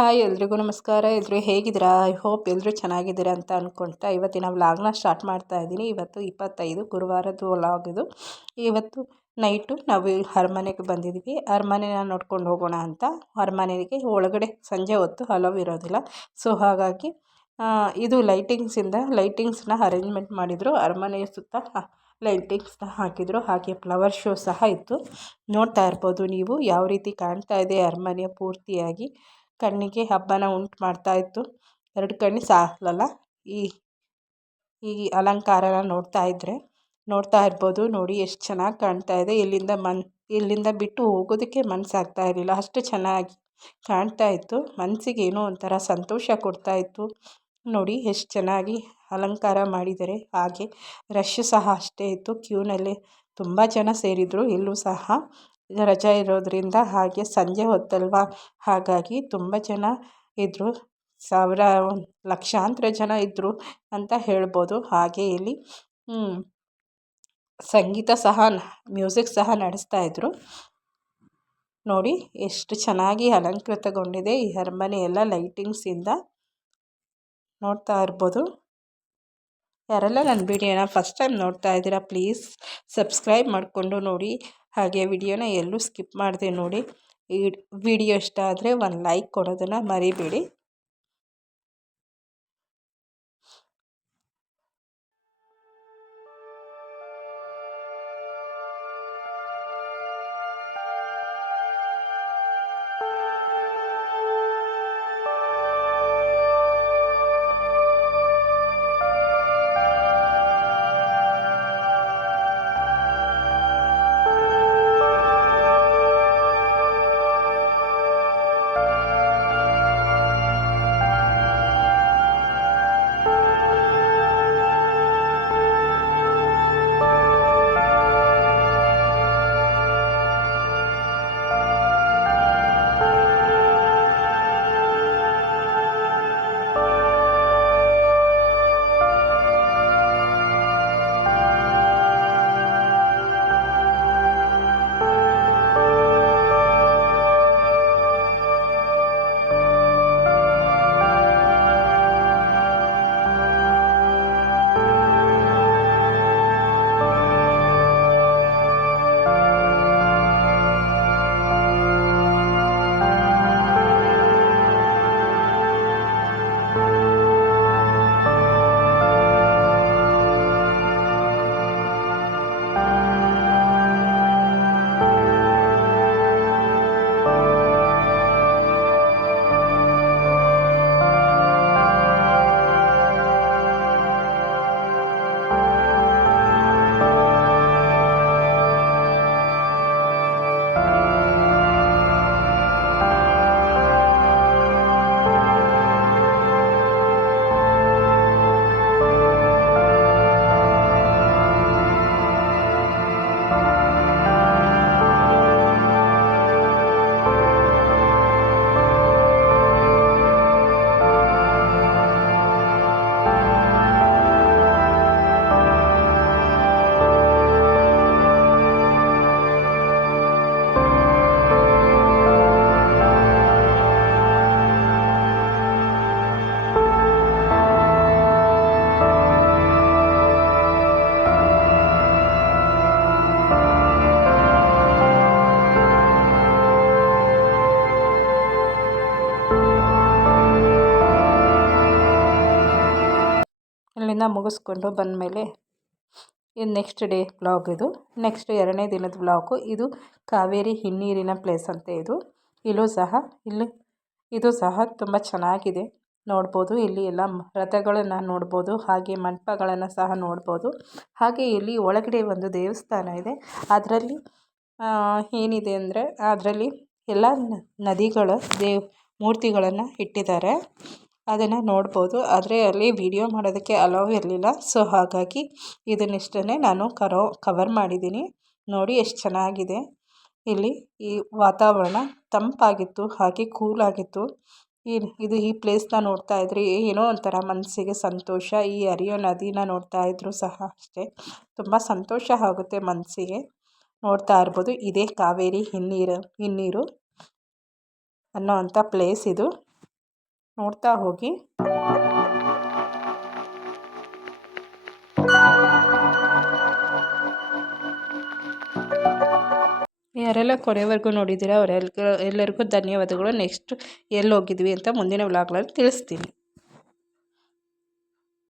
Hi ಎಲ್ರಿಗೂ ನಮಸ್ಕಾರ. ಎಲ್ಲರೂ ಹೇಗಿದ್ದೀರಾ? ಐ ಹೋಪ್ ಎಲ್ಲರೂ ಚೆನ್ನಾಗಿದ್ದೀರಾ ಅಂತ ಅಂದ್ಕೊಳ್ತಾ ಇವತ್ತಿನ ವ್ಲಾಗ್ನ ಸ್ಟಾರ್ಟ್ ಮಾಡ್ತಾ ಇದ್ದೀನಿ. ಇವತ್ತು 25 ಗುರುವಾರದ್ದು ವ್ಲಾಗ್ ಇದು. ಇವತ್ತು ನೈಟು ನಾವು ಅರಮನೆಗೆ ಬಂದಿದ್ದೀವಿ. ಅರಮನೆನ ನೋಡ್ಕೊಂಡು ಹೋಗೋಣ ಅಂತ. ಅರಮನೆಗೆ ಒಳಗಡೆ ಸಂಜೆ ಹೊತ್ತು ಅಲೋ ಇರೋದಿಲ್ಲ. ಸೊ ಹಾಗಾಗಿ ಇದು ಲೈಟಿಂಗ್ಸ್ನ ಅರೇಂಜ್ಮೆಂಟ್ ಮಾಡಿದರು. ಅರಮನೆಯ ಸುತ್ತ ಲೈಟಿಂಗ್ಸ್ನ ಹಾಕಿದರು. ಹಾಗೆ ಫ್ಲವರ್ ಶೋ ಸಹ ಇತ್ತು. ನೋಡ್ತಾ ಇರ್ಬೋದು ನೀವು ಯಾವ ರೀತಿ ಕಾಣ್ತಾ ಇದೆ ಅರಮನೆ ಪೂರ್ತಿಯಾಗಿ. ಕಣ್ಣಿಗೆ ಹಬ್ಬನ ಉಂಟು ಮಾಡ್ತಾಯಿತ್ತು. 2 ಕಣ್ಣು ಸಾಲಲ್ಲ ಈ ಈ ಅಲಂಕಾರನ ನೋಡ್ತಾ ಇರ್ಬೋದು. ನೋಡಿ ಎಷ್ಟು ಚೆನ್ನಾಗಿ ಕಾಣ್ತಾ ಇದೆ. ಇಲ್ಲಿಂದ ಬಿಟ್ಟು ಹೋಗೋದಕ್ಕೆ ಮನಸ್ಸಾಗ್ತಾ ಇರಲಿಲ್ಲ, ಅಷ್ಟು ಚೆನ್ನಾಗಿ ಕಾಣ್ತಾ ಇತ್ತು. ಮನಸ್ಸಿಗೆ ಏನೋ ಒಂಥರ ಸಂತೋಷ ಕೊಡ್ತಾಯಿತ್ತು. ನೋಡಿ ಎಷ್ಟು ಚೆನ್ನಾಗಿ ಅಲಂಕಾರ ಮಾಡಿದ್ದಾರೆ. ಹಾಗೆ ರಶ್ ಸಹ ಅಷ್ಟೇ ಇತ್ತು. ಕ್ಯೂನಲ್ಲಿ ತುಂಬ ಜನ ಸೇರಿದರು. ಇಲ್ಲೂ ಸಹ ರಜೆ ಇರೋದರಿಂದ, ಹಾಗೆ ಸಂಜೆ ಹೊತ್ತಲ್ವ, ಹಾಗಾಗಿ ತುಂಬ ಜನ ಇದ್ದರು. ಲಕ್ಷಾಂತರ ಜನ ಇದ್ದರು ಅಂತ ಹೇಳ್ಬೋದು. ಹಾಗೆ ಇಲ್ಲಿ ಸಂಗೀತ ಸಹ ಮ್ಯೂಸಿಕ್ ಸಹ ನಡೆಸ್ತಾಯಿದ್ರು. ನೋಡಿ ಎಷ್ಟು ಚೆನ್ನಾಗಿ ಅಲಂಕೃತಗೊಂಡಿದೆ ಈ ಅರಮನೆ ಎಲ್ಲ ಲೈಟಿಂಗ್ಸಿಂದ. ನೋಡ್ತಾ ಇರ್ಬೋದು. ಯಾರೆಲ್ಲ ನನ್ನ ವಿಡಿಯೋನ ಫಸ್ಟ್ ಟೈಮ್ ನೋಡ್ತಾ ಇದ್ದೀರಾ ಪ್ಲೀಸ್ ಸಬ್ಸ್ಕ್ರೈಬ್ ಮಾಡಿಕೊಂಡು ನೋಡಿ. ಹಾಗೆ ವಿಡಿಯೋನ ಎಲ್ಲೂ ಸ್ಕಿಪ್ ಮಾಡದೆ ನೋಡಿ. ಈ ವಿಡಿಯೋ ಇಷ್ಟ ಆದರೆ ಒಂದು ಲೈಕ್ ಕೊಡೋದನ್ನು ಮರಿಬೇಡಿ. ಇಲ್ಲಿಂದ ಮುಗಿಸ್ಕೊಂಡು ಬಂದಮೇಲೆ ಇದು ನೆಕ್ಸ್ಟ್ ಡೇ ವ್ಲಾಗ್. ಇದು ನೆಕ್ಸ್ಟ್ 2ನೇ ದಿನದ ವ್ಲಾಗು. ಇದು ಕಾವೇರಿ ಹಿನ್ನೀರಿನ ಪ್ಲೇಸ್ ಅಂತೆ ಇದು. ಇದು ಸಹ ತುಂಬ ಚೆನ್ನಾಗಿದೆ. ನೋಡ್ಬೋದು ಇಲ್ಲಿ ಎಲ್ಲ ರಥಗಳನ್ನು ನೋಡ್ಬೋದು. ಹಾಗೆ ಮಂಟಪಗಳನ್ನು ಸಹ ನೋಡ್ಬೋದು. ಹಾಗೆ ಇಲ್ಲಿ ಒಳಗಡೆ ಒಂದು ದೇವಸ್ಥಾನ ಇದೆ. ಅದರಲ್ಲಿ ಏನಿದೆ ಅಂದರೆ ಅದರಲ್ಲಿ ಎಲ್ಲ ನದಿಗಳ ಮೂರ್ತಿಗಳನ್ನು ಇಟ್ಟಿದ್ದಾರೆ. ಅದನ್ನು ನೋಡ್ಬೋದು. ಆದರೆ ಅಲ್ಲಿ ವಿಡಿಯೋ ಮಾಡೋದಕ್ಕೆ ಅಲೋ ಇರಲಿಲ್ಲ. ಸೊ ಹಾಗಾಗಿ ಇದನ್ನಿಷ್ಟನ್ನೇ ನಾನು ಕವರ್ ಮಾಡಿದ್ದೀನಿ. ನೋಡಿ ಎಷ್ಟು ಚೆನ್ನಾಗಿದೆ. ಇಲ್ಲಿ ಈ ವಾತಾವರಣ ತಂಪಾಗಿತ್ತು, ಹಾಗೆ ಕೂಲಾಗಿತ್ತು. ಈ ಪ್ಲೇಸ್ನ ನೋಡ್ತಾ ಇದ್ರೆ ಏನೋ ಒಂಥರ ಮನಸ್ಸಿಗೆ ಸಂತೋಷ. ಈ ಹರಿಯೋ ನದಿನ ನೋಡ್ತಾ ಇದ್ರೂ ಸಹ ಅಷ್ಟೇ ತುಂಬ ಸಂತೋಷ ಆಗುತ್ತೆ ಮನಸ್ಸಿಗೆ. ನೋಡ್ತಾ ಇರ್ಬೋದು. ಇದೇ ಕಾವೇರಿ ಹಿನ್ನೀರು ಅನ್ನೋ ಅಂಥ ಪ್ಲೇಸ್ ಇದು. ನೋಡ್ತಾ ಹೋಗಿ. ಯಾರೆಲ್ಲ ಕೊನೆವರೆಗೂ ನೋಡಿದ್ದೀರಾ ಅವರೆಲ್ಲರಿಗೂ ಧನ್ಯವಾದಗಳು. ನೆಕ್ಸ್ಟ್ ಎಲ್ಲಿ ಹೋಗಿದ್ವಿ ಅಂತ ಮುಂದಿನ ವ್ಲಾಗ್ನಲ್ಲಿ ತಿಳಿಸ್ತೀನಿ.